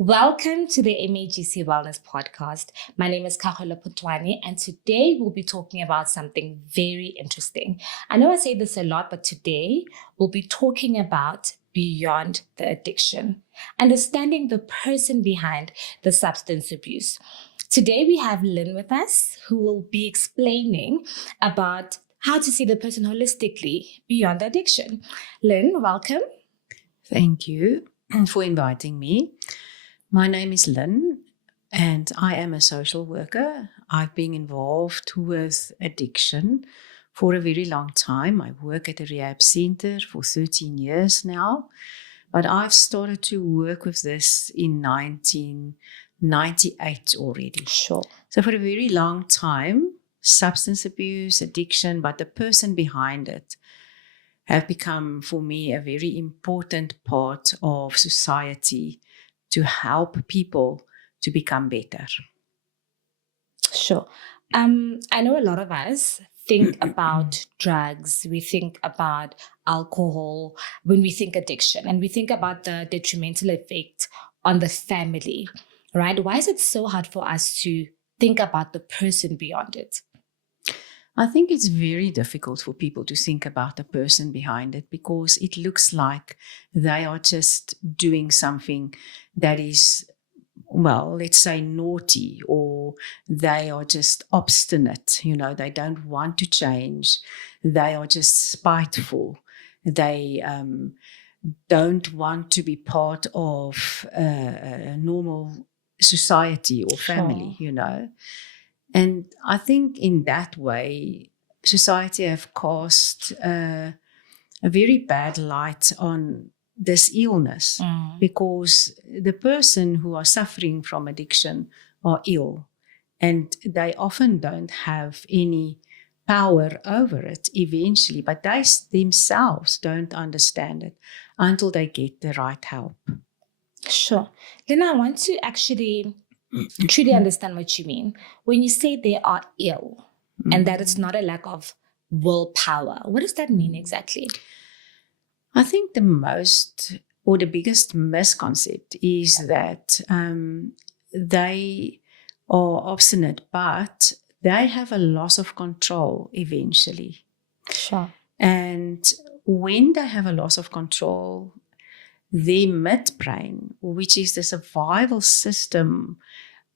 Welcome to the MAGC Wellness Podcast. My name is Kgao, and today we'll be talking about something very interesting. I know I say this a lot, but today we'll be talking about beyond the addiction, understanding the person behind the substance abuse. Today we have Lynn with us, who will be explaining about how to see the person holistically beyond the addiction. Lynn, welcome. Thank you for inviting me. My name is Lynn, and I am a social worker. I've been involved with addiction for a very long time. I work at a rehab center for 13 years now, but I've started to work with this in 1998 already. Sure. So for a very long time, substance abuse, addiction, but the person behind it have become for me a very important part of society to help people to become better. Sure. I know a lot of us think about drugs, we think about alcohol when we think addiction, and we think about the detrimental effect on the family, right? Why is it so hard for us to think about the person beyond it? I think it's very difficult for people to think about the person behind it because it looks like they are just doing something that is, well, let's say naughty, or they are just obstinate, they don't want to change. They are just spiteful. They don't want to be part of a normal society or family, Sure. And I think in that way, society have cast a very bad light on this illness because the person who are suffering from addiction are ill, and they often don't have any power over it eventually, but they themselves don't understand it until they get the right help. Sure. Then I want to actually truly understand what you mean when you say they are ill and that it's not a lack of willpower. What does that mean exactly? I think the biggest misconcept is that they are obstinate, but they have a loss of control eventually. Sure. And when they have a loss of control, their midbrain, which is the survival system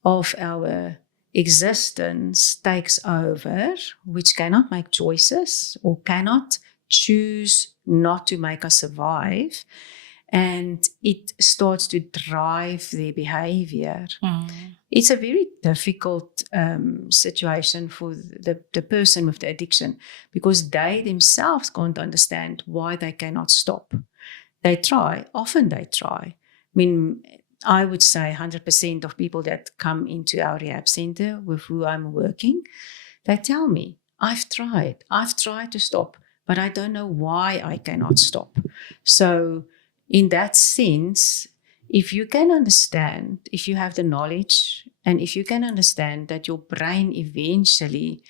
of our existence, takes over, which cannot make choices or cannot choose not to make us survive. And it starts to drive their behavior. It's a very difficult situation for the person with the addiction because they themselves can't understand why they cannot stop. They try. Often they try. I would say 100% of people that come into our rehab center with who I'm working, they tell me, I've tried to stop, but I don't know why I cannot stop. So in that sense, if you can understand, if you have the knowledge, and if you can understand that your brain eventually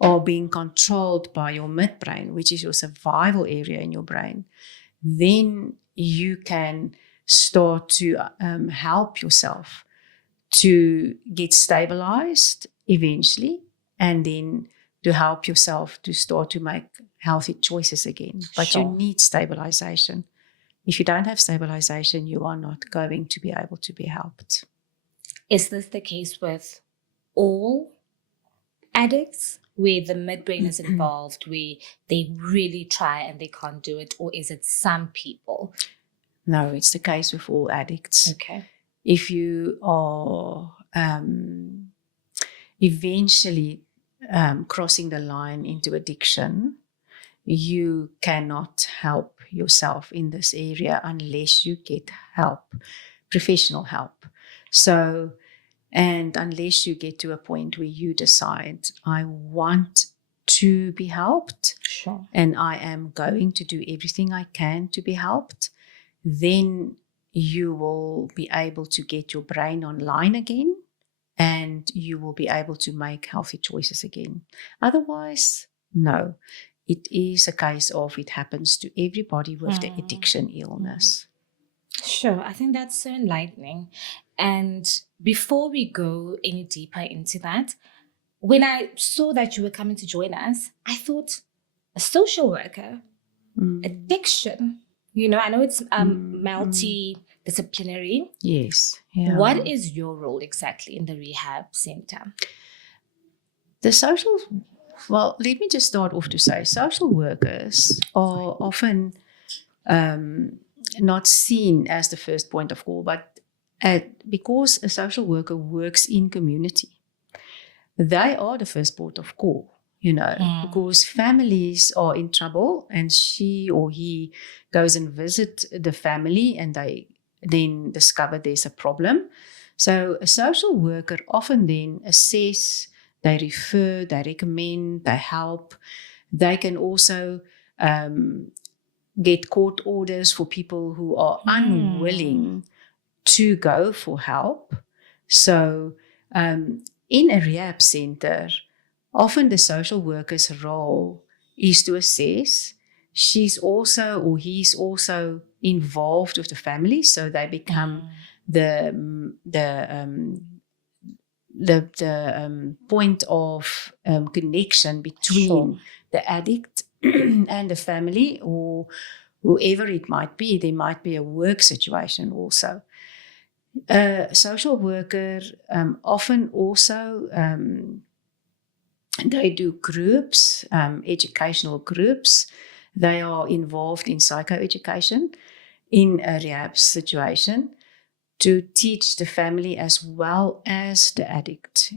are being controlled by your midbrain, which is your survival area in your brain, then you can start to help yourself to get stabilized eventually, and then to help yourself to start to make healthy choices again. But Sure. You need stabilization. If you don't have stabilization, you are not going to be able to be helped. Is this the case with all addicts, where the midbrain is involved, where they really try and they can't do it, or is it some people? No, it's the case with all addicts. Okay. If you are eventually crossing the line into addiction, you cannot help yourself in this area unless you get help, professional help. So, and unless you get to a point where you decide, I want to be helped, Sure. and I am going to do everything I can to be helped, then you will be able to get your brain online again, and you will be able to make healthy choices again. Otherwise, no. It is a case of it happens to everybody with the addiction illness. Sure. I think that's so enlightening. And before we go any deeper into that, when I saw that you were coming to join us, I thought a social worker, addiction, I know it's multidisciplinary. Yes. Yeah. What is your role exactly in the rehab center? Well, let me just start off to say social workers are often not seen as the first point of call, but because a social worker works in community, they are the first port of call, because families are in trouble and she or he goes and visit the family and they then discover there's a problem. So a social worker often then assess, they refer, they recommend, they help. They can also get court orders for people who are unwilling to go for help. So in a rehab center, often the social worker's role is to assess. She's also, or he's also involved with the family, so they become the point of connection between the addict and the family, or whoever it might be. There might be a work situation also. A social worker often also they do groups, educational groups. They are involved in psychoeducation in a rehab situation to teach the family as well as the addict,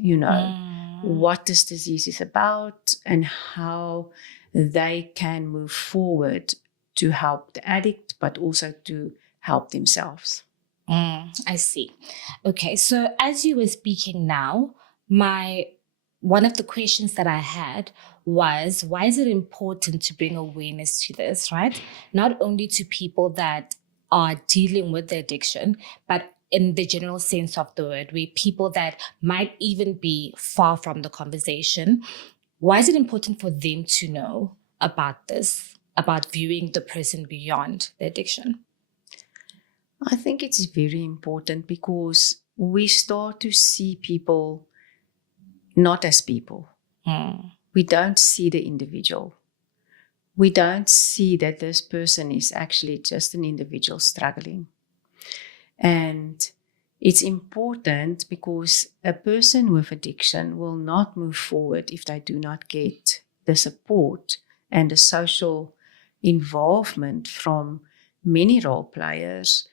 what this disease is about and how they can move forward to help the addict, but also to help themselves. I see. Okay, so as you were speaking now, one of the questions that I had was, why is it important to bring awareness to this, right? Not only to people that are dealing with the addiction, but in the general sense of the word, where people that might even be far from the conversation, why is it important for them to know about this, about viewing the person beyond the addiction? I think it's very important because we start to see people not as people. We don't see the individual. We don't see that this person is actually just an individual struggling. And it's important because a person with addiction will not move forward if they do not get the support and the social involvement from many role players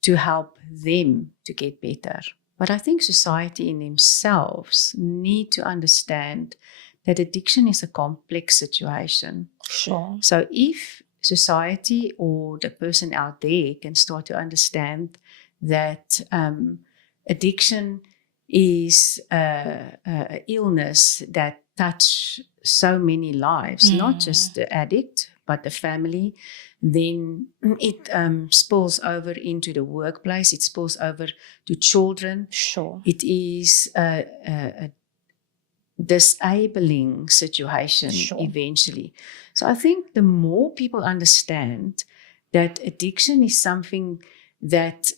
to help them to get better. But I think society in themselves need to understand that addiction is a complex situation. Sure. So if society or the person out there can start to understand that addiction is an illness that touch so many lives, not just the addict, but the family, then it spills over into the workplace. It spills over to children. Sure. It is a disabling situation eventually. So I think the more people understand that addiction is something that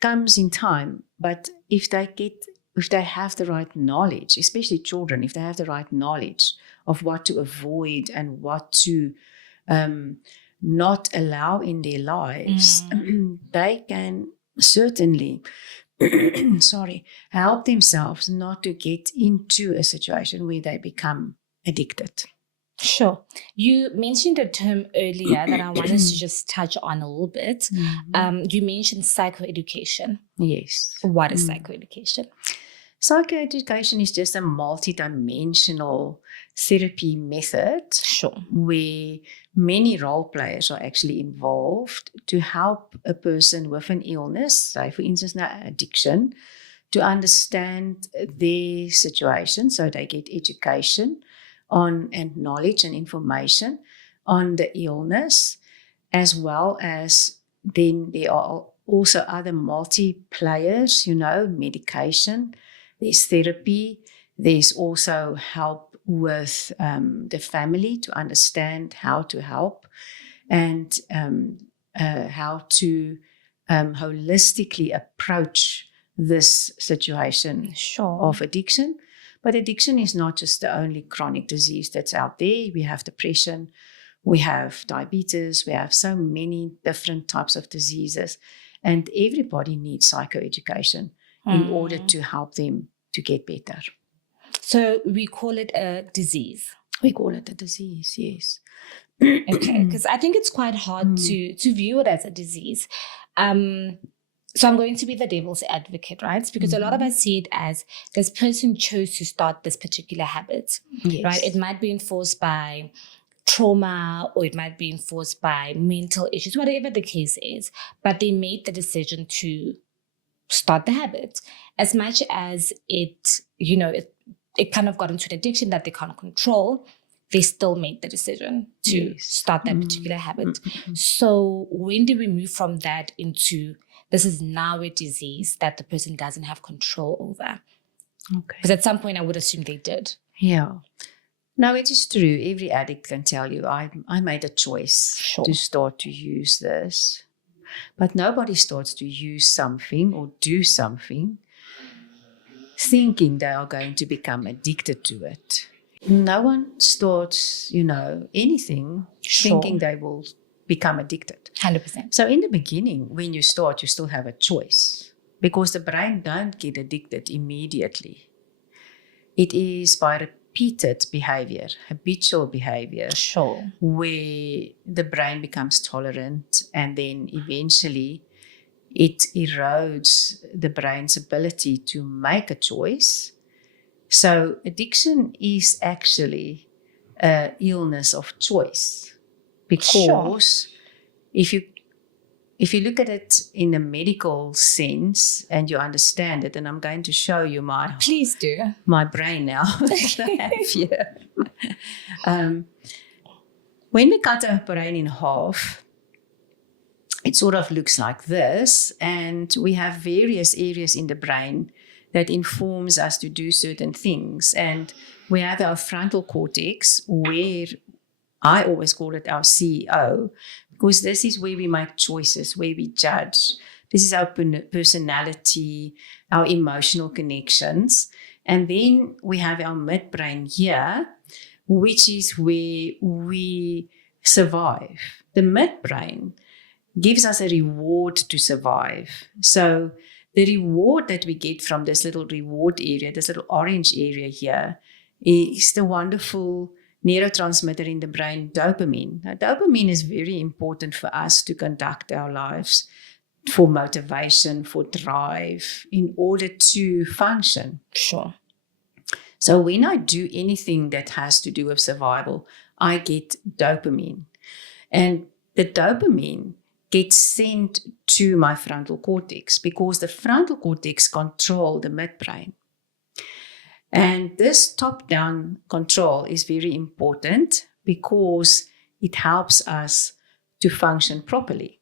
comes in time, but if they have the right knowledge, especially children, if they have the right knowledge of what to avoid and what to not allow in their lives, they can certainly help themselves not to get into a situation where they become addicted. Sure. You mentioned a term earlier that I want us to just touch on a little bit. You mentioned psychoeducation. Yes. What is psychoeducation? Psychoeducation is just a multidimensional therapy method where many role players are actually involved to help a person with an illness, say for instance now addiction, to understand their situation. So they get education on and knowledge and information on the illness, as well as then there are also other multi-players, medication, there's therapy, there's also help with the family to understand how to help and how to holistically approach this situation of addiction. But addiction is not just the only chronic disease that's out there. We have depression, we have diabetes, we have so many different types of diseases. And everybody needs psychoeducation in order to help them to get better. So we call it a disease. We call it a disease, yes. Okay, because I think it's quite hard to view it as a disease. So I'm going to be the devil's advocate, right? Because a lot of us see it as this person chose to start this particular habit, right? It might be enforced by trauma, or it might be enforced by mental issues, whatever the case is. But they made the decision to start the habit. As much as it kind of got into an addiction that they can't control, they still made the decision to start that particular habit. So when do we move from that into this is now a disease that the person doesn't have control over? Okay. Because at some point I would assume they did. Yeah. No, it is true. Every addict can tell you, I made a choice to start to use this. But nobody starts to use something or do something thinking they are going to become addicted to it. No one starts, anything thinking they will become addicted. 100%. So in the beginning, when you start, you still have a choice because the brain don't get addicted immediately. It is by repeated behavior, habitual behavior, where the brain becomes tolerant, and then eventually it erodes the brain's ability to make a choice. So addiction is actually an illness of choice, because if you look at it in a medical sense and you understand it, and I'm going to show you please do my brain now that I have here. When we cut our brain in half, it sort of looks like this, and we have various areas in the brain that informs us to do certain things. And we have our frontal cortex, where I always call it our CEO, because this is where we make choices, where we judge. This is our personality, our emotional connections. And then we have our midbrain here, which is where we survive. The midbrain gives us a reward to survive. So the reward that we get from this little reward area, this little orange area here, is the wonderful neurotransmitter in the brain, dopamine. Now, dopamine is very important for us to conduct our lives, for motivation, for drive, in order to function. Sure. So when I do anything that has to do with survival, I get dopamine. And the dopamine gets sent to my frontal cortex, because the frontal cortex controls the midbrain. And this top-down control is very important because it helps us to function properly.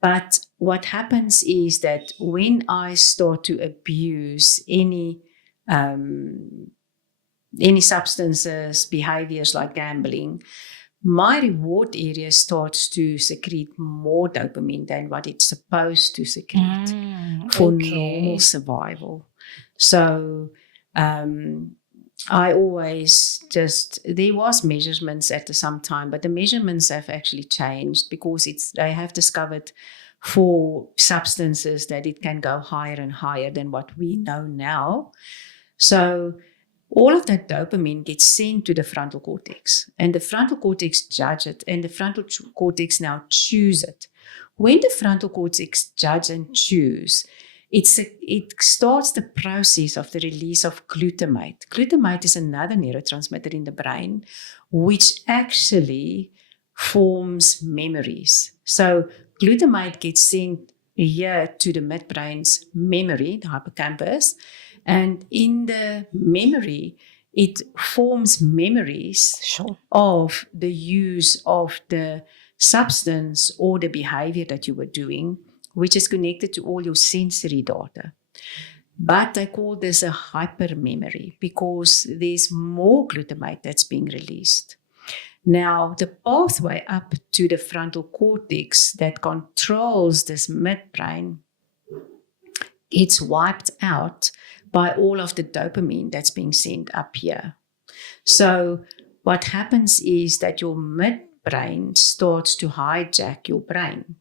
But what happens is that when I start to abuse any substances, behaviors like gambling, my reward area starts to secrete more dopamine than what it's supposed to secrete for normal survival. So I always there was measurements at some time, but the measurements have actually changed, because they have discovered for substances that it can go higher and higher than what we know now. So all of that dopamine gets sent to the frontal cortex, and the frontal cortex judge it, and the frontal cortex now choose it. When the frontal cortex judge and choose, it starts the process of the release of glutamate. Glutamate is another neurotransmitter in the brain, which actually forms memories. So glutamate gets sent here to the midbrain's memory, the hippocampus, and in the memory, it forms memories of the use of the substance or the behavior that you were doing, which is connected to all your sensory data. But I call this a hypermemory, because there's more glutamate that's being released. Now, the pathway up to the frontal cortex that controls this midbrain gets wiped out by all of the dopamine that's being sent up here. So what happens is that your midbrain starts to hijack your brain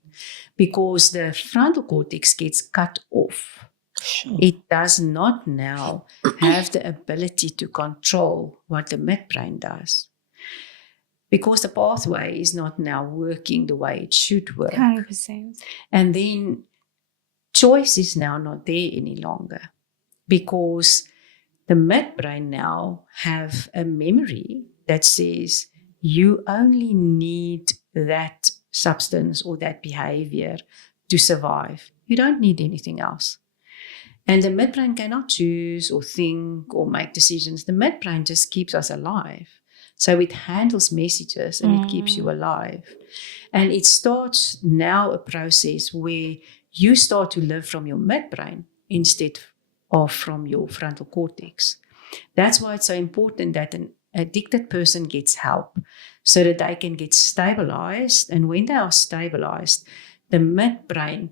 because the frontal cortex gets cut off. Sure. It does not now have the ability to control what the midbrain does because the pathway is not now working the way it should work. 100%. And then choice is now not there any longer because the midbrain now have a memory that says you only need that substance or that behavior to survive. You don't need anything else. And the midbrain cannot choose or think or make decisions. The midbrain just keeps us alive. So it handles messages and it keeps you alive. And it starts now a process where you start to live from your midbrain instead of from your frontal cortex. That's why it's so important that an addicted person gets help so that they can get stabilized. And when they are stabilized, the midbrain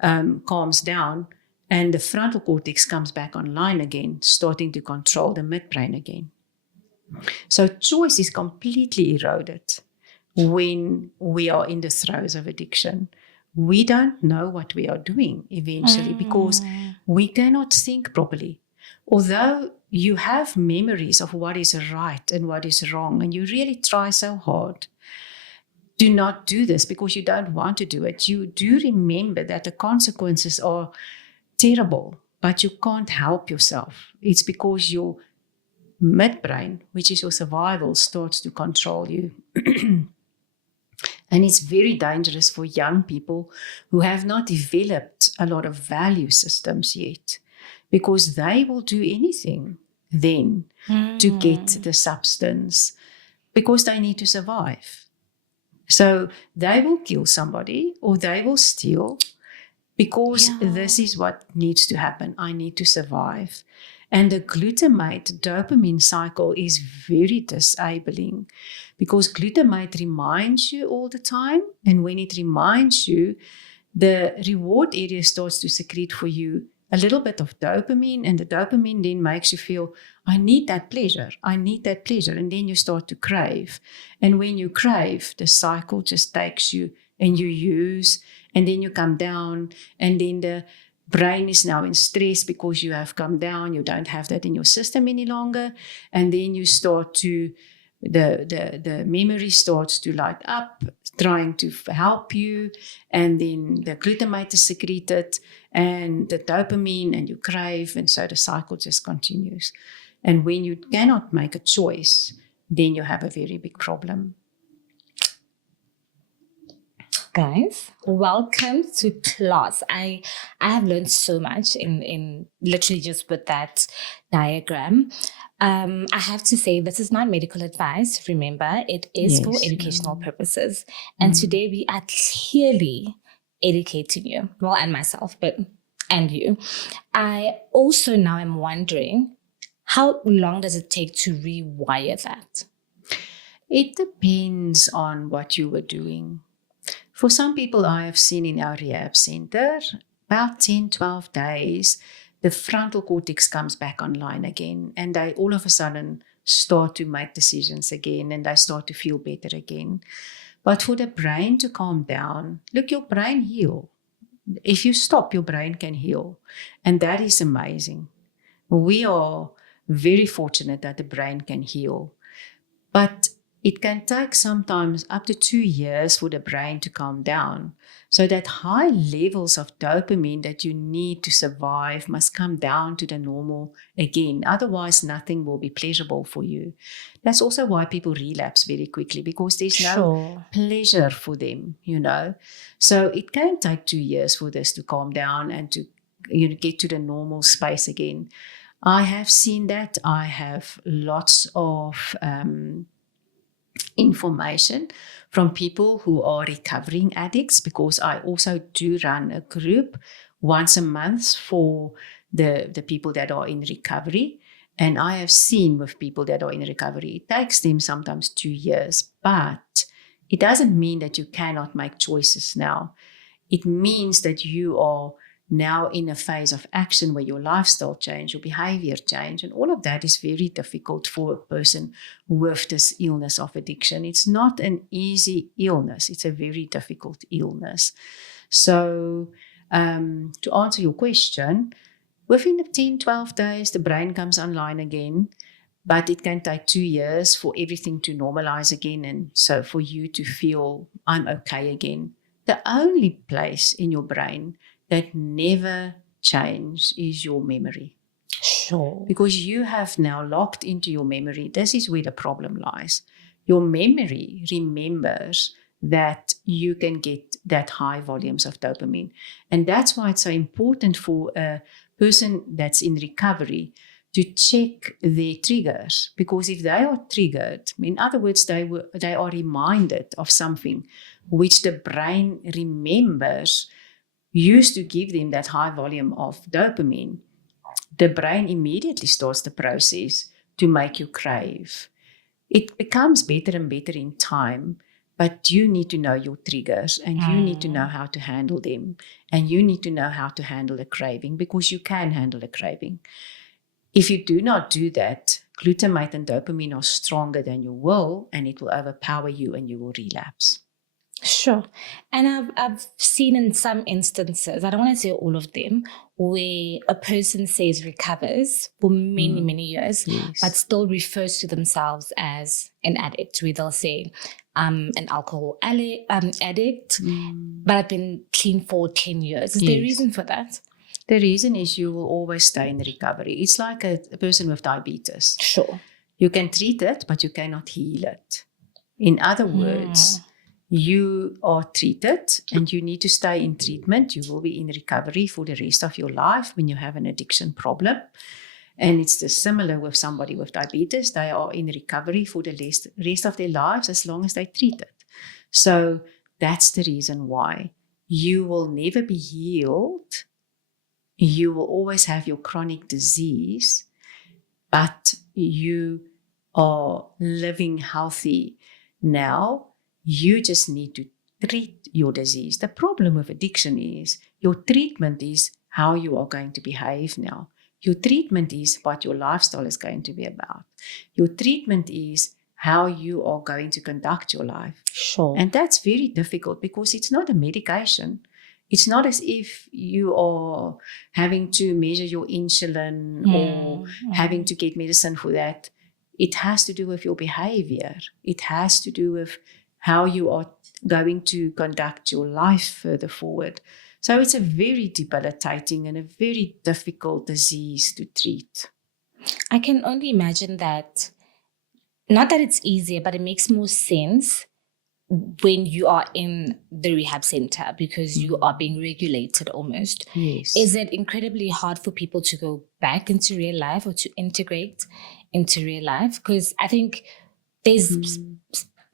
calms down and the frontal cortex comes back online again, starting to control the midbrain again. So choice is completely eroded when we are in the throes of addiction. We don't know what we are doing eventually because we cannot think properly. Although you have memories of what is right and what is wrong, and you really try so hard to not do this because you don't want to do it, you do remember that the consequences are terrible, but you can't help yourself. It's because your midbrain, which is your survival, starts to control you. And it's very dangerous for young people who have not developed a lot of value systems yet, because they will do anything then to get the substance because they need to survive. So they will kill somebody or they will steal because this is what needs to happen. I need to survive. And the glutamate dopamine cycle is very disabling because glutamate reminds you all the time. And when it reminds you, the reward area starts to secrete for you a little bit of dopamine, and the dopamine then makes you feel, I need that pleasure. I need that pleasure. And then you start to crave. And when you crave, the cycle just takes you and you use, and then you come down, and then the brain is now in stress because you have come down. You don't have that in your system any longer. And then you start to, the memory starts to light up, trying to help you. And then the glutamate is secreted and the dopamine, and you crave. And so the cycle just continues. And when you cannot make a choice, then you have a very big problem. Guys, welcome to class. I have learned so much in literally just with that diagram. I have to say this is not medical advice. Remember, it is for educational purposes. And today we are clearly educating you. Well, and myself, and you. I also now am wondering, how long does it take to rewire that? It depends on what you were doing. For some people I have seen in our rehab center, about 10, 12 days, the frontal cortex comes back online again, and they all of a sudden start to make decisions again, and they start to feel better again. But for the brain to calm down, look, your brain heals. If you stop, your brain can heal. And that is amazing. We are very fortunate that the brain can heal. But it can take sometimes up to 2 years for the brain to calm down. So that high levels of dopamine that you need to survive must come down to the normal again. Otherwise, nothing will be pleasurable for you. That's also why people relapse very quickly, because there's no pleasure for them, So it can take 2 years for this to calm down and to get to the normal space again. I have seen that. I have lots of information from people who are recovering addicts, because I also do run a group once a month for the people that are in recovery. And I have seen with people that are in recovery, it takes them sometimes 2 years, but it doesn't mean that you cannot make choices now. It means that you are now in a phase of action where your lifestyle change, your behavior change, and all of that is very difficult for a person with this illness of addiction. It's not an easy illness. It's a very difficult illness. So to answer your question, within 10, 12 days, the brain comes online again, but it can take 2 years for everything to normalize again, and so for you to feel, I'm okay again. The only place in your brain that never changes is your memory. Sure. Because you have now locked into your memory. This is where the problem lies. Your memory remembers that you can get that high volumes of dopamine. And that's why it's so important for a person that's in recovery to check their triggers. Because if they are triggered, in other words, they are reminded of something which the brain remembers used to give them that high volume of dopamine, the brain immediately starts the process to make you crave. It becomes better and better in time, but you need to know your triggers, and you need to know how to handle them, and you need to know how to handle a craving, because you can handle a craving. If you do not do that, glutamate and dopamine are stronger than your will, and it will overpower you and you will relapse. Sure. And I've seen in some instances, I don't want to say all of them, where a person says recovers for many, many years, Yes. but still refers to themselves as an addict, where they'll say, I'm an alcohol addict, but I've been clean for 10 years. Is there a Yes. reason for that? The reason is you will always stay in recovery. It's like a person with diabetes. Sure. You can treat it, but you cannot heal it. In other words, you are treated and you need to stay in treatment. You will be in recovery for the rest of your life when you have an addiction problem. And it's similar with somebody with diabetes. They are in recovery for the rest of their lives as long as they treat it. So that's the reason why you will never be healed. You will always have your chronic disease, but you are living healthy now. You just need to treat your disease. The problem with addiction is your treatment is how you are going to behave now. Your treatment is what your lifestyle is going to be about. Your treatment is how you are going to conduct your life. Sure. And that's very difficult because it's not a medication. It's not as if you are having to measure your insulin or having to get medicine for that. It has to do with your behavior. It has to do with how you are going to conduct your life further forward. So it's a very debilitating and a very difficult disease to treat. I can only imagine that, not that it's easier, but it makes more sense when you are in the rehab center because you are being regulated almost. Yes. Is it incredibly hard for people to go back into real life or to integrate into real life? Because I think there's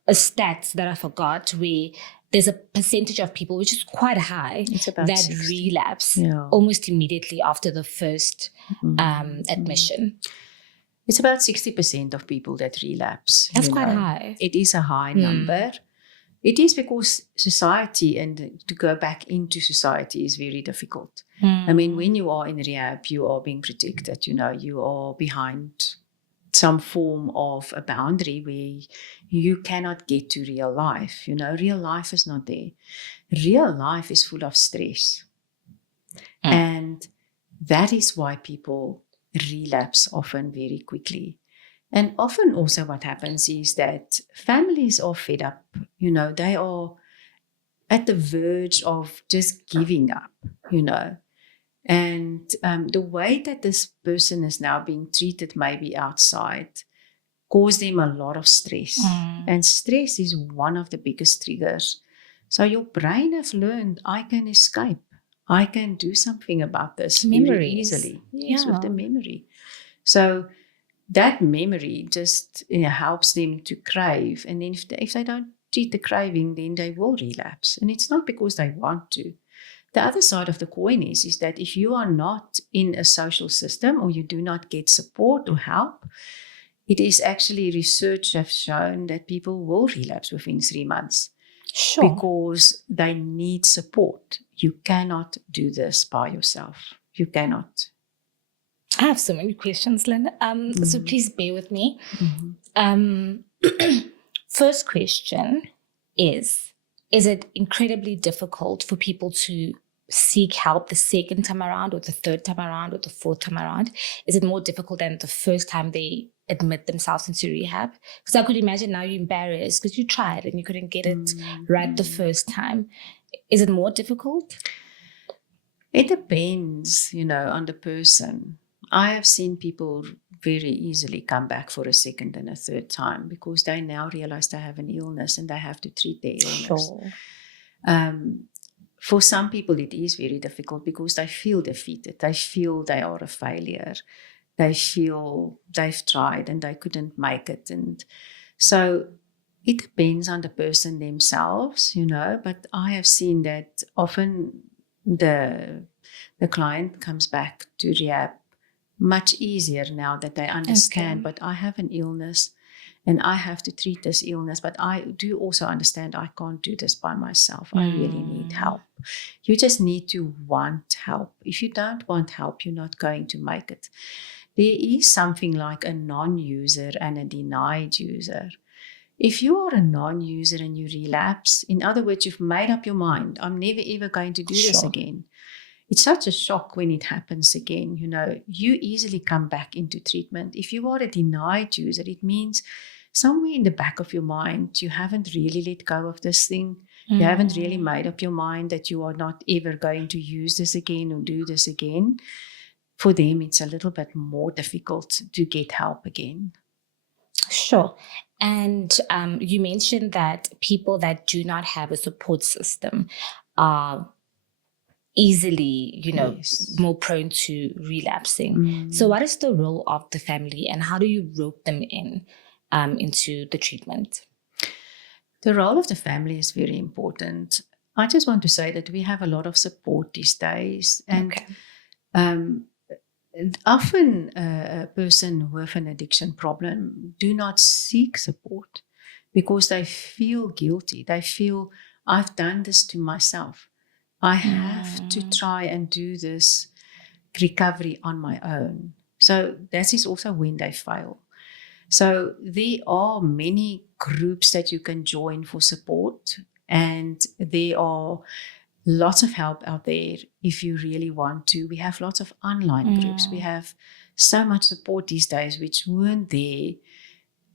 a stat that I forgot where there's a percentage of people, which is quite high, It's about that 60. relapse Yeah. almost immediately after the first admission. It's about 60% of people that relapse. That's you quite know. high. It is a high number. It is because society and to go back into society is very difficult. I mean, when you are in rehab, you are being protected. You know, you are behind some form of a boundary where you cannot get to real life. You know, real life is not there. Real life is full of stress. And that is why people relapse often very quickly. And often also what happens is that families are fed up. You know, they are at the verge of just giving up, you know. And the way that this person is now being treated maybe outside cause them a lot of stress. And stress is one of the biggest triggers. So your brain has learned, I can escape. I can do something about this very Memories. easily. Yes, with the Yeah. memory. So that memory just helps them to crave. And then if they don't treat the craving, then they will relapse. And it's not because they want to. The other side of the coin is that if you are not in a social system or you do not get support or help, it is actually research have shown that people will relapse within 3 months. Sure. Because they need support. You cannot do this by yourself. You cannot. I have so many questions, Lynn. So please bear with me. First question is it incredibly difficult for people to seek help the second time around, or the third time around, or the fourth time around? Is it more difficult than the first time they admit themselves into rehab? Because I could imagine now you're embarrassed because you tried and you couldn't get it right the first time. Is it more difficult? It depends, on the person. I have seen people very easily come back for a second and a third time because they now realize they have an illness and they have to treat their illness. Sure. For some people, it is very difficult because they feel defeated. They feel they are a failure. They feel they've tried and they couldn't make it. And so it depends on the person themselves, but I have seen that often the client comes back to rehab much easier now that they understand, but I have an illness and I have to treat this illness, but I do also understand I can't do this by myself. I really need help. You just need to want help. If you don't want help, you're not going to make it. There is something like a non-user and a denied user. If you are a non-user and you relapse, in other words, you've made up your mind, I'm never ever going to do this again. It's such a shock when it happens again. You easily come back into treatment. If you are a denied user, it means somewhere in the back of your mind, you haven't really let go of this thing. You haven't really made up your mind that you are not ever going to use this again or do this again. For them, it's a little bit more difficult to get help again. Sure. And you mentioned that people that do not have a support system are easily, Yes. more prone to relapsing. So what is the role of the family and how do you rope them in into the treatment? The role of the family is very important. I just want to say that we have a lot of support these days. And often a person with an addiction problem do not seek support because they feel guilty. They feel, I've done this to myself. I have to try and do this recovery on my own. So that is also when they fail. So there are many groups that you can join for support, and there are lots of help out there if you really want to. We have lots of online groups. We have so much support these days, which weren't there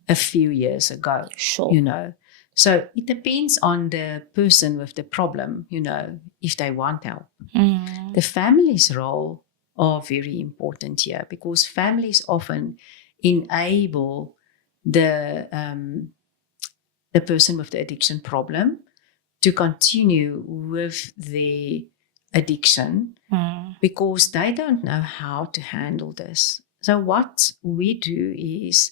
a few years ago. Sure. So it depends on the person with the problem, if they want help. The family's role are very important here because families often enable the person with the addiction problem to continue with the addiction because they don't know how to handle this. So what we do is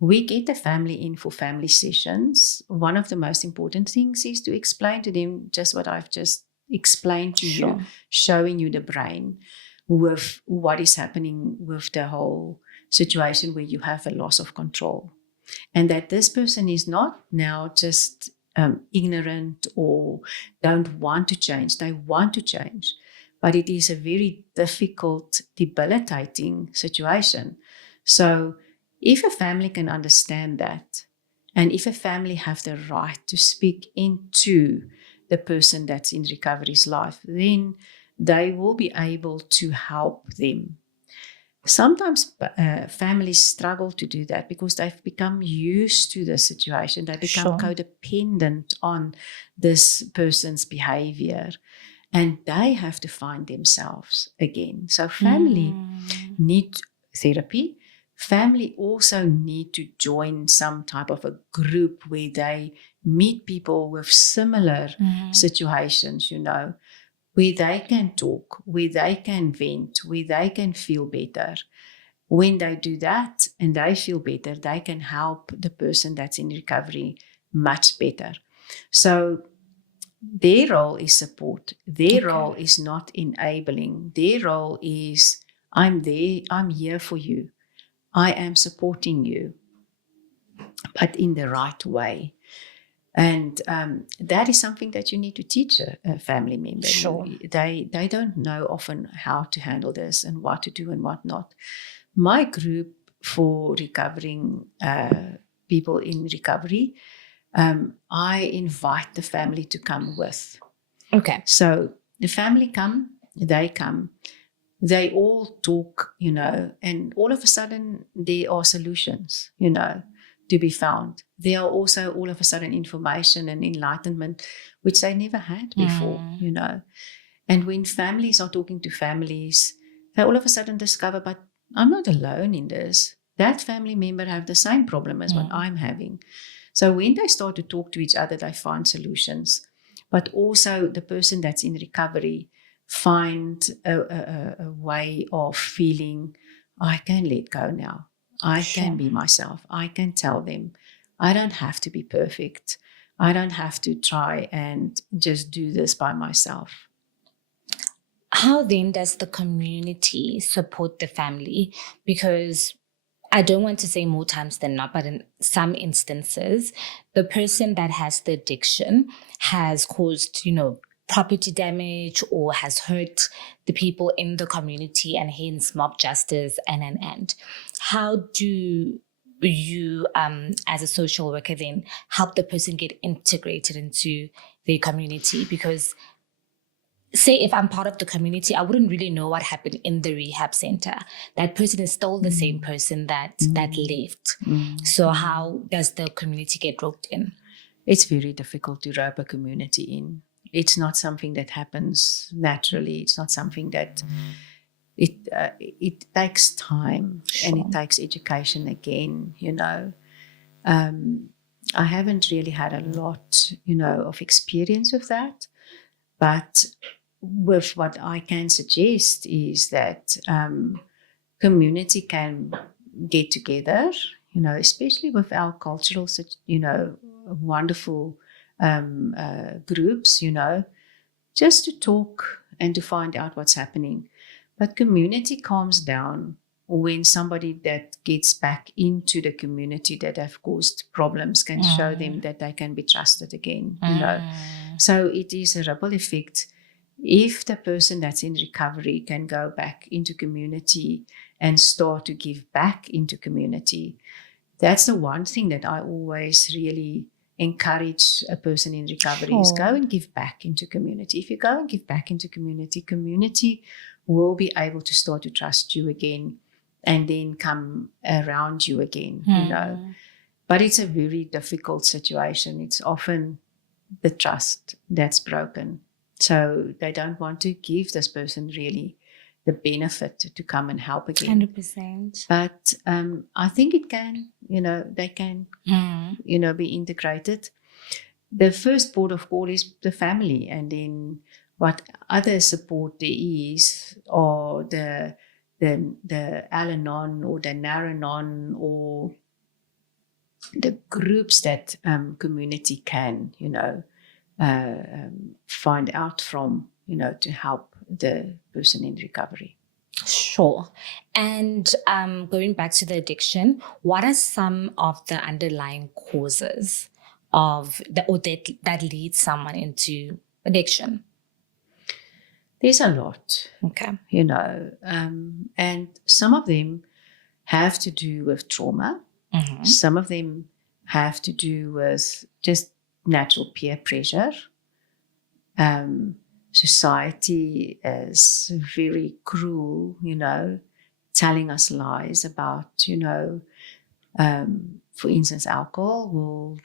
we get the family in for family sessions. One of the most important things is to explain to them just what I've just explained to you, showing you the brain with what is happening with the whole situation where you have a loss of control. And that this person is not now just ignorant or don't want to change. They want to change. But it is a very difficult, debilitating situation. So if a family can understand that, and if a family have the right to speak into the person that's in recovery's life, then they will be able to help them. Sometimes families struggle to do that because they've become used to the situation. They become codependent on this person's behavior, and they have to find themselves again. So family need therapy. Family also need to join some type of a group where they meet people with similar situations, where they can talk, where they can vent, where they can feel better. When they do that and they feel better, they can help the person that's in recovery much better. So their role is support. Their role is not enabling. Their role is, I'm there, I'm here for you. I am supporting you, but in the right way. And that is something that you need to teach a family member. Sure. They don't know often how to handle this and what to do and what not. My group for recovering people in recovery, I invite the family to come with. Okay. So the family come, they all talk, and all of a sudden there are solutions, to be found. There are also all of a sudden information and enlightenment, which they never had before, And when families are talking to families, they all of a sudden discover, but I'm not alone in this. That family member have the same problem as what I'm having. So when they start to talk to each other, they find solutions. But also the person that's in recovery find a way of feeling, I can let go now. I can be myself. I can tell them. I don't have to be perfect. I don't have to try and just do this by myself. How then does the community support the family? Because I don't want to say more times than not, but in some instances, the person that has the addiction has caused, property damage or has hurt the people in the community, and hence mob justice and. How do you, as a social worker, then help the person get integrated into the community? Because say if I'm part of the community, I wouldn't really know what happened in the rehab center. That person is still the same person that left. So how does the community get roped in? It's very difficult to rope a community in. It's not something that happens naturally. It's not something that it takes time. Sure. And it takes education again, I haven't really had a lot, of experience with that. But with what I can suggest is that community can get together, especially with our cultural, wonderful groups, just to talk and to find out what's happening. But community calms down when somebody that gets back into the community that have caused problems can show them that they can be trusted again, So it is a ripple effect. If the person that's in recovery can go back into community and start to give back into community, that's the one thing that I always really encourage a person in recovery is go and give back into community. If you go and give back into community will be able to start to trust you again and then come around you again, But it's a very difficult situation. It's often the trust that's broken. So they don't want to give this person really the benefit to come and help again. 100%. But I think it can, they can, be integrated. The first port of call is the family, and then what other support there is, or the Al-Anon or the Nar-Anon or the groups that community can, find out from, to help the person in recovery. Sure. And going back to the addiction, what are some of the underlying causes that lead someone into addiction? There's a lot. Okay. And some of them have to do with trauma. Mm-hmm. Some of them have to do with just natural peer pressure. Society is very cruel, telling us lies about, for instance, alcohol will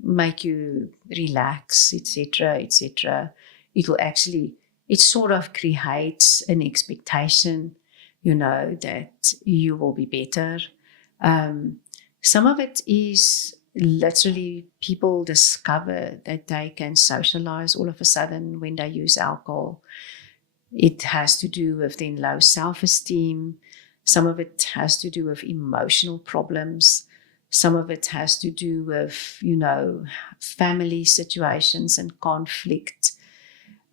make you relax, etc., etc. It sort of creates an expectation, that you will be better. Some of it is literally people discover that they can socialize all of a sudden when they use alcohol. It has to do with then low self-esteem. Some of it has to do with emotional problems. Some of it has to do with, family situations and conflict.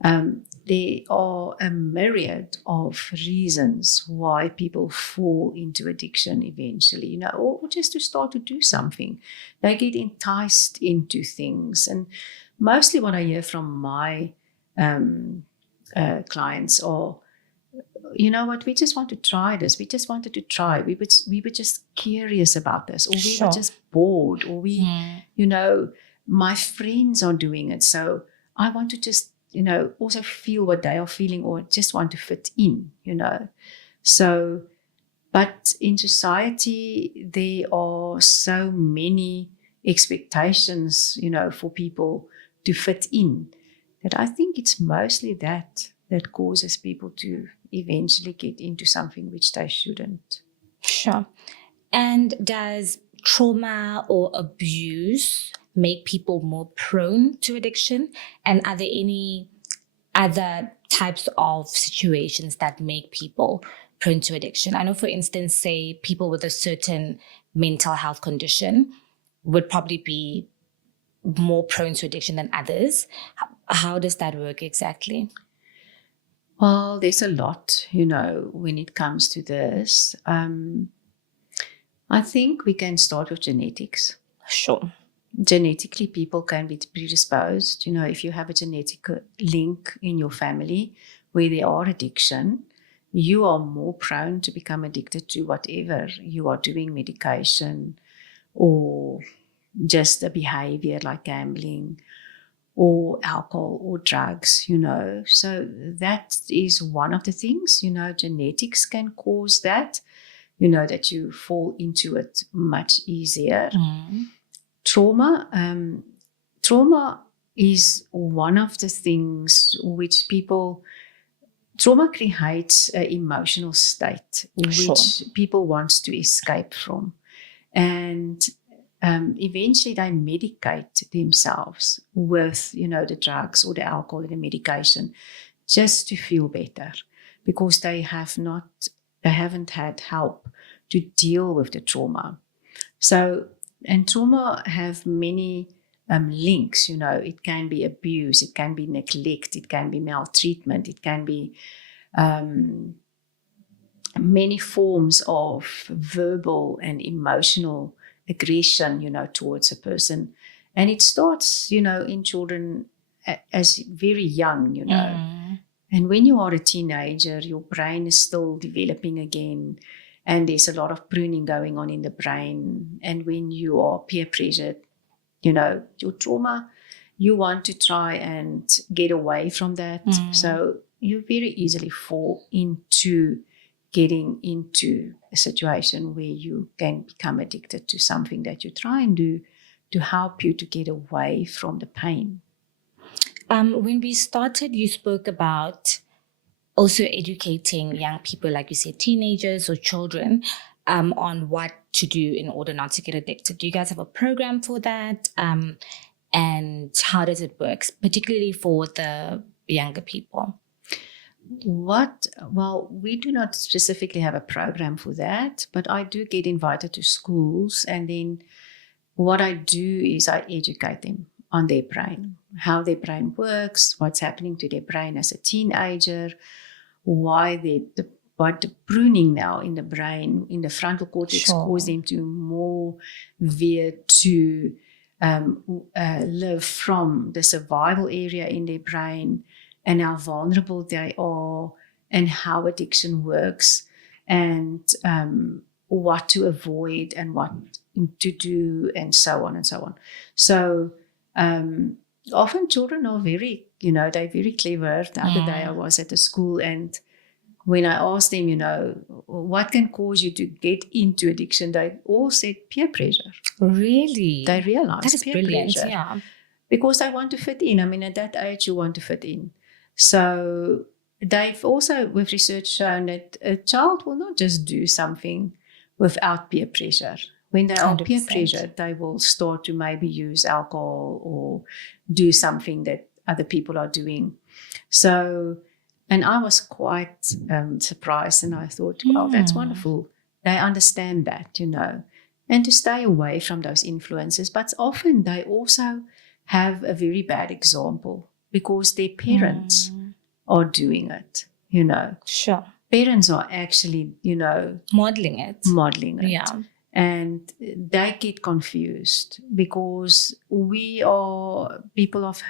There are a myriad of reasons why people fall into addiction eventually, or just to start to do something. They get enticed into things. And mostly what I hear from my clients are, you know what, we just want to try this. We just wanted to try. We were just curious about this, or we were just bored, or my friends are doing it. So I want to just, also feel what they are feeling, or just want to fit in, So, but in society, there are so many expectations, for people to fit in, that I think it's mostly that causes people to eventually get into something which they shouldn't. Sure. And does trauma or abuse make people more prone to addiction? And are there any other types of situations that make people prone to addiction? I know, for instance, say people with a certain mental health condition would probably be more prone to addiction than others. How does that work exactly? Well, there's a lot, when it comes to this. I think we can start with genetics. Sure. Genetically, people can be predisposed. If you have a genetic link in your family where there are addiction, you are more prone to become addicted to whatever you are doing, medication, or just a behavior like gambling, or alcohol, or drugs, So that is one of the things, genetics can cause that, that you fall into it much easier. Trauma is one of the things which trauma creates an emotional state which people want to escape from. And eventually they medicate themselves with, the drugs or the alcohol or the medication just to feel better, because they haven't had help to deal with the trauma. So, and trauma have many links, it can be abuse, it can be neglect, it can be maltreatment, it can be many forms of verbal and emotional aggression, towards a person. And it starts, in children as very young, And when you are a teenager, your brain is still developing again, and there's a lot of pruning going on in the brain. And when you are peer pressured, your trauma, you want to try and get away from that. So you very easily fall into getting into a situation where you can become addicted to something that you try and do to help you to get away from the pain. When we started, you spoke about also educating young people, like you said, teenagers or children, on what to do in order not to get addicted. Do you guys have a program for that? And how does it work, particularly for the younger people? Well, we do not specifically have a program for that, but I do get invited to schools, and then what I do is I educate them on their brain, how their brain works, what's happening to their brain as a teenager, why what the pruning now in the brain, in the frontal cortex, cause them to more veer to live from the survival area in their brain, and how vulnerable they are, and how addiction works, and what to avoid and what to do, and so on and so on. So often children are very, they're very clever. The other day I was at a school, and when I asked them, what can cause you to get into addiction, they all said peer pressure. Really? They realized that is peer brilliant, pressure. yeah. Because they want to fit in. I mean, at that age, you want to fit in. So they've also, with research, shown that a child will not just do something without peer pressure. When they are 100%. Peer pressured, they will start to maybe use alcohol or do something that other people are doing. So, and I was quite surprised, and I thought, well, that's wonderful. They understand that, and to stay away from those influences. But often they also have a very bad example because their parents are doing it, you know. Sure. Parents are actually, you know, Modeling it. Yeah. And they get confused because we are people of,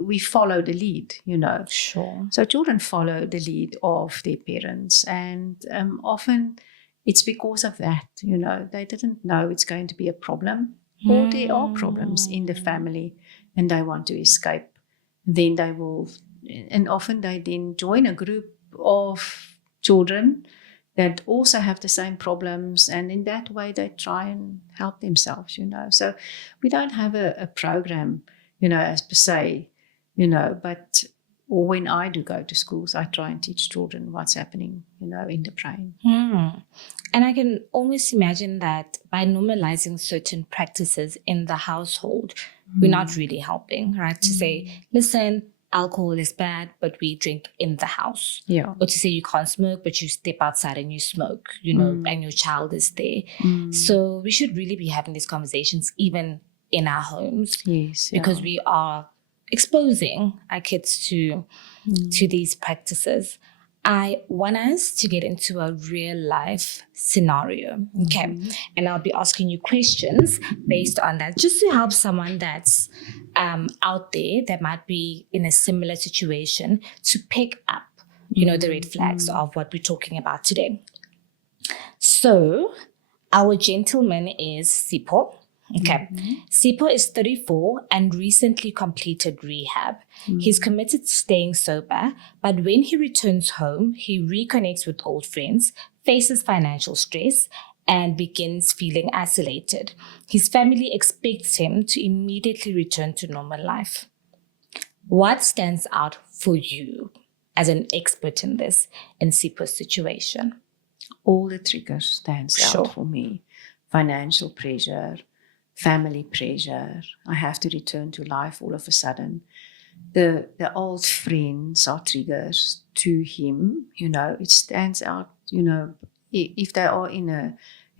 we follow the lead, you know. Sure. So children follow the lead of their parents, and often it's because of that, you know. They didn't know it's going to be a problem, or there are problems in the family and they want to escape. Then they will, and often they then join a group of children that also have the same problems, and in that way they try and help themselves, you know. So we don't have a program, you know, as per se, you know, but when I do go to schools, I try and teach children what's happening, you know, in the brain. And I can almost imagine that by normalizing certain practices in the household, we're not really helping, right? To say, listen, alcohol is bad, but we drink in the house. Yeah. Or to say you can't smoke, but you step outside and you smoke, you know, and your child is there. So we should really be having these conversations even in our homes. Yes. Because we are exposing our kids to these practices. I want us to get into a real life scenario, okay? And I'll be asking you questions based on that, just to help someone that's out there that might be in a similar situation to pick up, you know, the red flags of what we're talking about today. So our gentleman is Sipho. Okay. Sipho is 34 and recently completed rehab. He's committed to staying sober, but when he returns home, he reconnects with old friends, faces financial stress, and begins feeling isolated. His family expects him to immediately return to normal life. What stands out for you as an expert in this, in Sipho's situation? All the triggers stands out for me. Financial pressure, family pressure. I have to return to life all of a sudden. The old friends are triggers to him. You know, it stands out, you know, if they are in a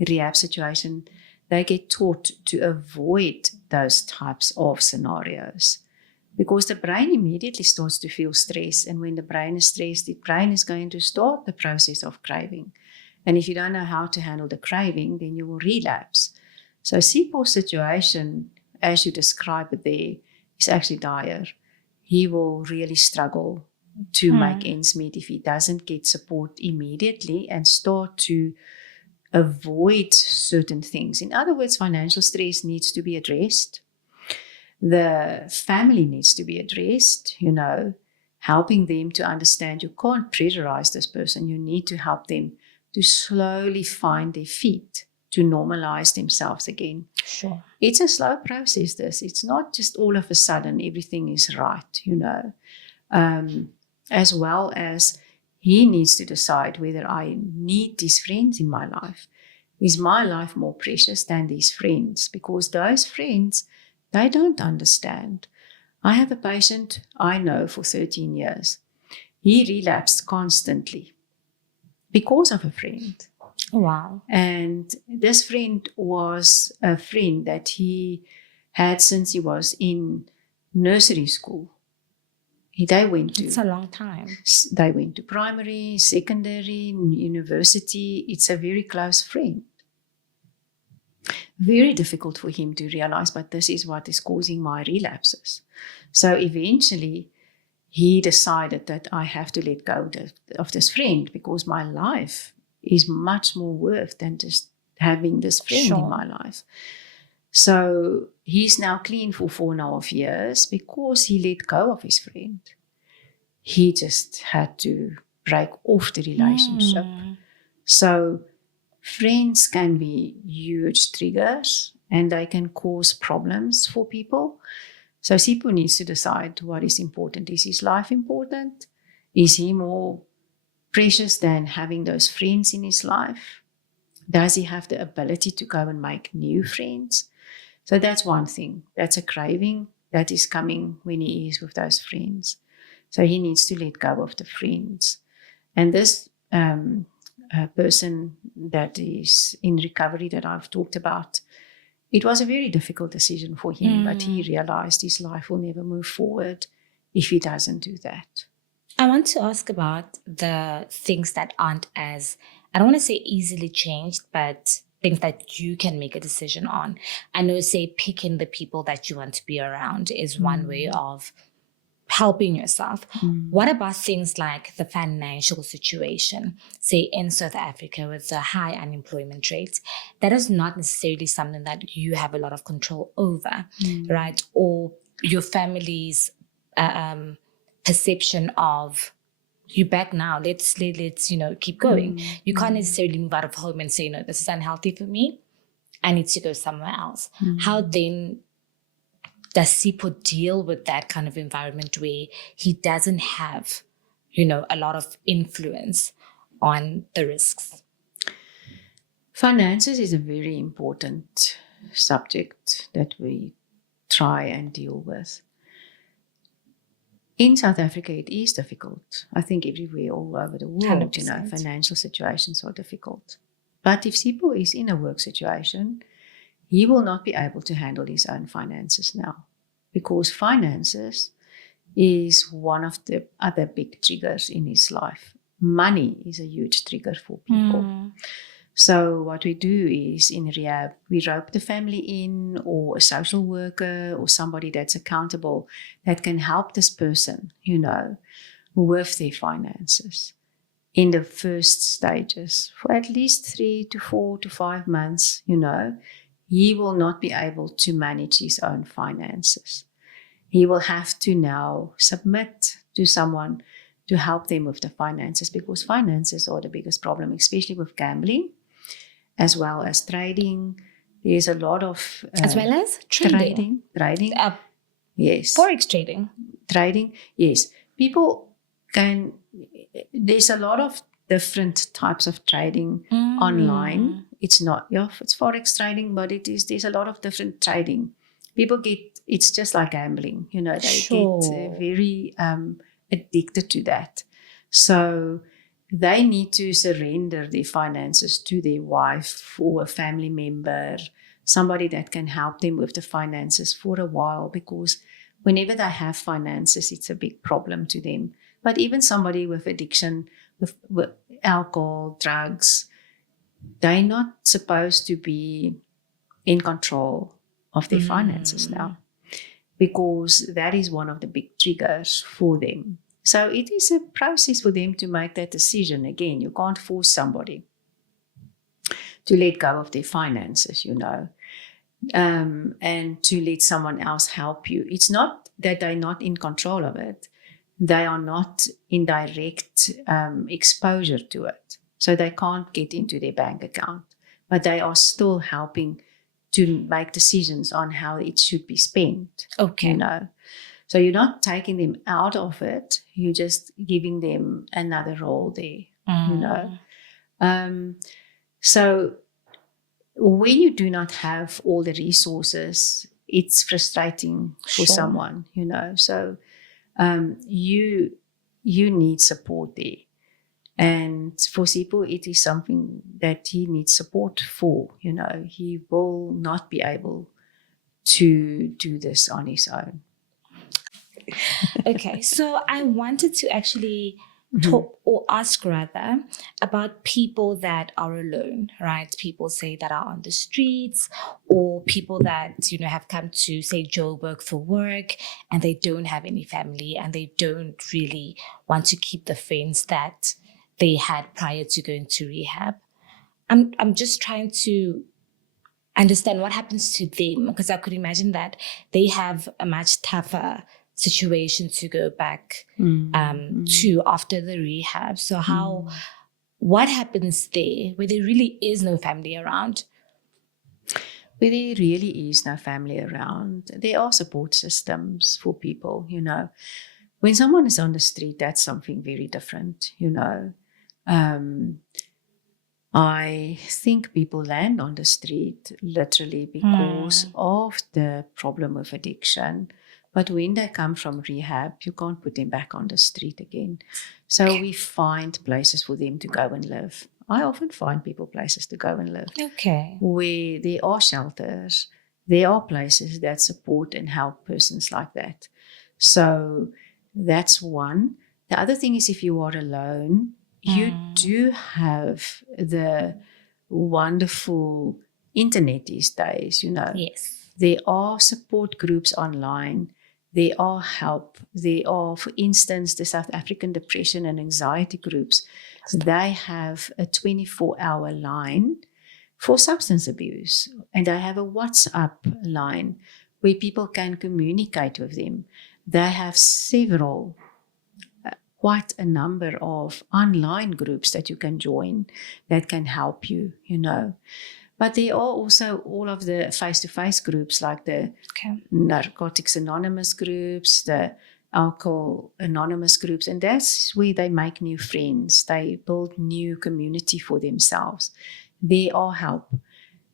rehab situation, they get taught to avoid those types of scenarios because the brain immediately starts to feel stress. And when the brain is stressed, the brain is going to start the process of craving. And if you don't know how to handle the craving, then you will relapse. So Sipho's situation, as you describe it there, is actually dire. He will really struggle to make ends meet if he doesn't get support immediately and start to avoid certain things. In other words, financial stress needs to be addressed. The family needs to be addressed, you know, helping them to understand you can't pressurize this person. You need to help them to slowly find their feet, to normalize themselves again. Sure. It's a slow process, this. It's not just all of a sudden everything is right, you know. As well as he needs to decide whether I need these friends in my life. Is my life more precious than these friends? Because those friends, they don't understand. I have a patient I know for 13 years. He relapsed constantly because of a friend. Wow. And this friend was a friend that he had since he was in nursery school. They went to... It's a long time. They went to primary, secondary, university. It's a very close friend. Very difficult for him to realize, but this is what is causing my relapses. So eventually, he decided that I have to let go of this friend because my life is much more worth than just having this friend in my life. So he's now clean for 4.5 years because he let go of his friend. He just had to break off the relationship. So friends can be huge triggers and they can cause problems for people. So Sipho needs to decide what is important. Is his life important? Is he more precious than having those friends in his life? Does he have the ability to go and make new friends? So that's one thing. That's a craving that is coming when he is with those friends. So he needs to let go of the friends. And this person that is in recovery that I've talked about it was a very difficult decision for him, but he realized his life will never move forward if he doesn't do that. I want to ask about the things that aren't as, I don't want to say easily changed, but things that you can make a decision on. I know, say, picking the people that you want to be around is one way of helping yourself. What about things like the financial situation? Say in South Africa with the high unemployment rates, that is not necessarily something that you have a lot of control over, right? Or your family's perception of you back now, let's keep going. You can't necessarily move out of home and say, no, this is unhealthy for me, I need to go somewhere else. How then does Sipho deal with that kind of environment where he doesn't have, a lot of influence on the risks? Finances is a very important subject that we try and deal with. In South Africa, it is difficult. I think everywhere, all over the world, 100%. Financial situations are difficult. But if Sipho is in a work situation, he will not be able to handle his own finances now, because finances is one of the other big triggers in his life. Money is a huge trigger for people. So what we do is in rehab, we rope the family in, or a social worker or somebody that's accountable that can help this person, with their finances in the first stages for at least 3 to 4 to 5 months. He will not be able to manage his own finances. He will have to now submit to someone to help them with the finances, because finances are the biggest problem, especially with gambling, as well as trading. There's a lot of... as well as trading. Trading. Yes. Forex trading. Trading, yes. People can... There's a lot of different types of trading online. It's not, it's Forex trading, but there's a lot of different trading. People it's just like gambling, they get very addicted to that. So they need to surrender their finances to their wife or a family member, somebody that can help them with the finances for a while, because whenever they have finances, it's a big problem to them. But even somebody with addiction, with alcohol, drugs, they're not supposed to be in control of their finances now, because that is one of the big triggers for them. So it is a process for them to make that decision. Again, you can't force somebody to let go of their finances, and to let someone else help you. It's not that they're not in control of it. They are not in direct exposure to it. So they can't get into their bank account, but they are still helping to make decisions on how it should be spent. Okay. So you're not taking them out of it. You're just giving them another role there, So when you do not have all the resources, it's frustrating for someone, So you need support there. And for Sipho, it is something that he needs support for. He will not be able to do this on his own. Okay, so I wanted to actually talk or ask rather about people that are alone, right? People say that are on the streets, or people that, have come to, say, Joburg for work, and they don't have any family, and they don't really want to keep the friends that they had prior to going to rehab. I'm just trying to understand what happens to them, because I could imagine that they have a much tougher situation to go back to after the rehab. So what happens there where there really is no family around? Where there really is no family around, there are support systems for people, When someone is on the street, that's something very different, I think people land on the street literally because of the problem of addiction. But when they come from rehab, you can't put them back on the street again. So we find places for them to go and live. I often find people places to go and live. Okay. Where there are shelters, there are places that support and help persons like that. So that's one. The other thing is, if you are alone, you do have the wonderful internet these days, Yes. There are support groups online. There are help. There are, for instance, the South African Depression and Anxiety groups. They have a 24-hour line for substance abuse. And they have a WhatsApp line where people can communicate with them. They have several, quite a number of online groups that you can join that can help you, But there are also all of the face-to-face groups, like the Narcotics Anonymous groups, the Alcohol Anonymous groups, and that's where they make new friends. They build new community for themselves. There are help.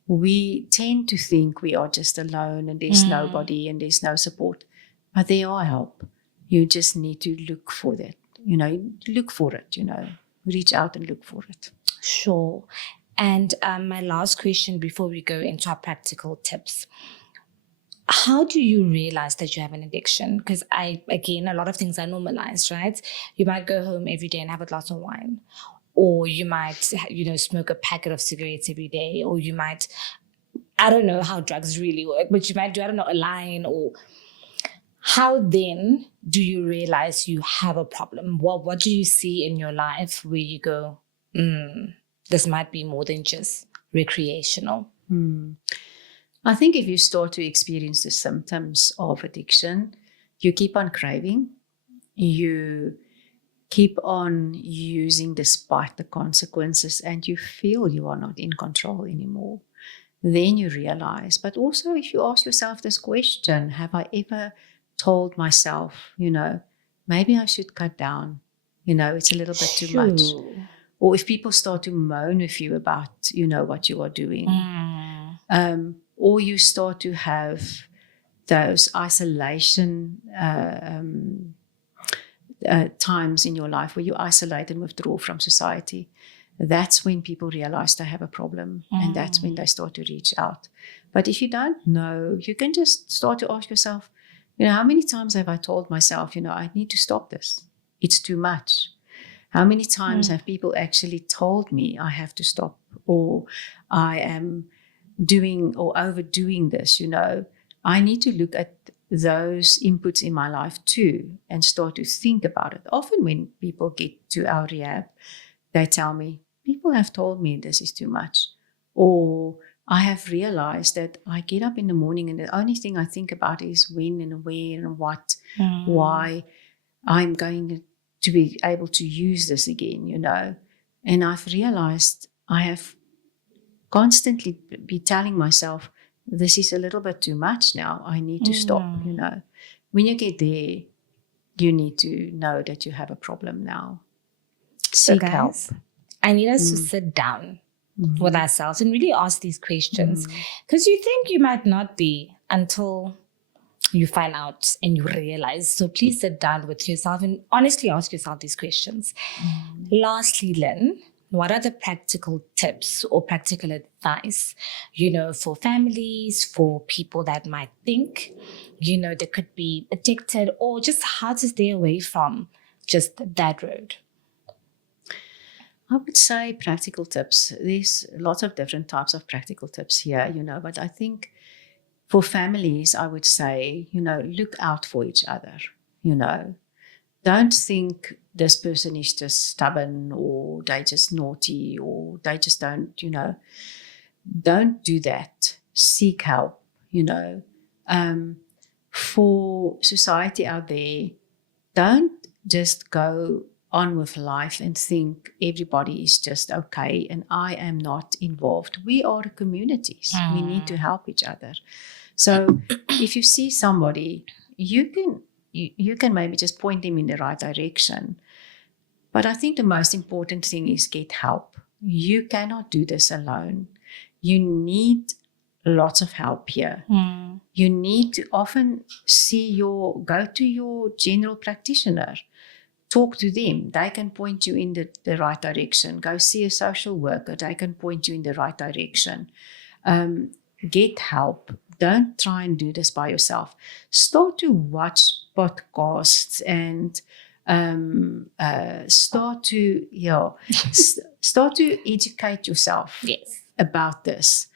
We tend to think we are just alone and there's nobody and there's no support, but there are help. You just need to look for that, look for it, reach out and look for it. Sure. And my last question before we go into our practical tips. How do you realize that you have an addiction? Because a lot of things are normalized, right? You might go home every day and have a glass of wine, or you might, smoke a packet of cigarettes every day, or you might, I don't know how drugs really work, but you might do, a line, or how then do you realize you have a problem? What do you see in your life where you go, this might be more than just recreational? I think if you start to experience the symptoms of addiction, you keep on craving, you keep on using despite the consequences, and you feel you are not in control anymore. Then you realize. But also, if you ask yourself this question, have I ever told myself, maybe I should cut down, it's a little bit too much. Or if people start to moan with you about, what you are doing. Or you start to have those isolation times in your life where you isolate and withdraw from society. That's when people realize they have a problem, and that's when they start to reach out. But if you don't know, you can just start to ask yourself, how many times have I told myself, I need to stop this? It's too much. How many times have people actually told me I have to stop, or I am doing or overdoing this? I need to look at those inputs in my life too and start to think about it. Often when people get to our rehab, they tell me, people have told me this is too much. Or I have realized that I get up in the morning and the only thing I think about is when and where and what, why I'm going to be able to use this again, And I've realized I have constantly be telling myself, this is a little bit too much now. I need to stop, When you get there, you need to know that you have a problem now. Seek help. I need us to sit down with ourselves and really ask these questions, because you think you might not be until you find out and you realize. So please sit down with yourself and honestly ask yourself these questions. Lastly, Lynn, what are the practical tips or practical advice, for families, for people that might think, they could be addicted, or just how to stay away from just that road? I would say practical tips. There's lots of different types of practical tips here, but I think for families, I would say, look out for each other, Don't think this person is just stubborn, or they just naughty, or they just don't, Don't do that. Seek help, For society out there, don't just go on with life and think everybody is just okay and I am not involved. We are communities. We need to help each other. So if you see somebody, you can maybe just point them in the right direction. But I think the most important thing is get help. You cannot do this alone. You need lots of help here. You need to often go to your general practitioner. Talk to them. They can point you in the right direction. Go see a social worker. They can point you in the right direction. Get help. Don't try and do this by yourself. Start to watch podcasts and start to educate yourself about this.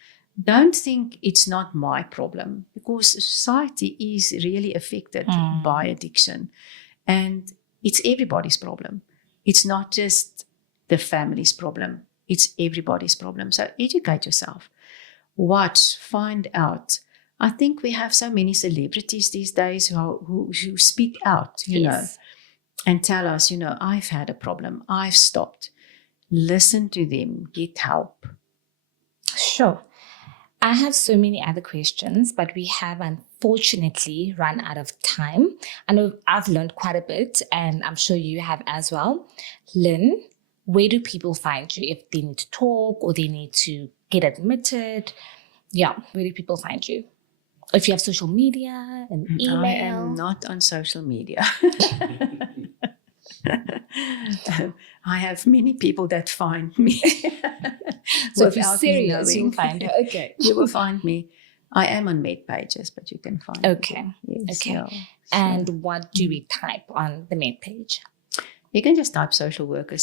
Don't think it's not my problem, because society is really affected by addiction, and it's everybody's problem. It's not just the family's problem. It's everybody's problem. So educate yourself. Watch, find out. I think we have so many celebrities these days who speak out, you know, and tell us, you know, I've had a problem. I've stopped. Listen to them. Get help. Sure. I have so many other questions, but we have unfortunately run out of time. I know I've learned quite a bit, and I'm sure you have as well. Lynn, where do people find you if they need to talk or they need to get admitted? Yeah, where do people find you? If you have social media and email? I am not on social media. I have many people that find me. So if you're serious, you'll find her. Okay. You will find me. I am on Med pages, but you can find me. Yes, okay. And what do we type on the Med page? You can just type social worker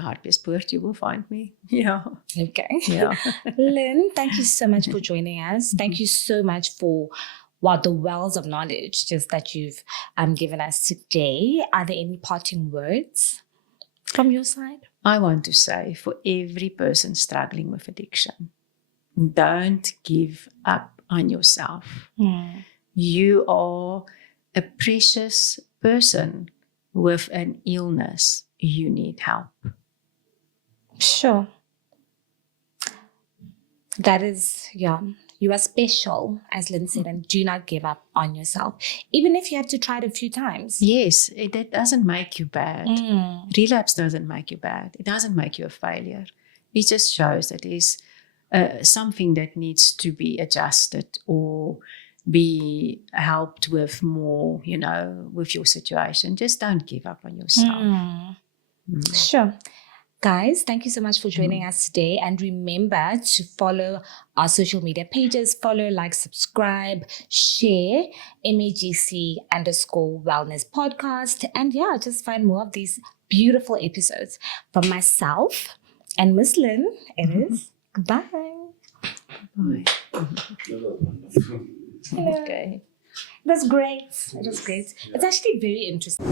Hartbeespoort. You will find me. Yeah. Okay. Yeah. Lynn, thank you so much for joining us. Thank you so much for the wells of knowledge just that you've given us today. Are there any parting words from your side? I want to say, for every person struggling with addiction, don't give up on yourself. You are a precious person with an illness. You need help. Sure. That is, you are special, as Lynn said, and do not give up on yourself, even if you have to try it a few times. Yes, that doesn't make you bad. Relapse doesn't make you bad. It doesn't make you a failure. It just shows that there's something that needs to be adjusted or be helped with more, you know, with your situation. Just don't give up on yourself. Sure. Guys, thank you so much for joining us today. And remember to follow our social media pages. Follow, like, subscribe, share, MAGC _Wellness Podcast. And just find more of these beautiful episodes. From myself and Miss Lynn, it is goodbye. Bye. Okay. It was great. It's actually very interesting.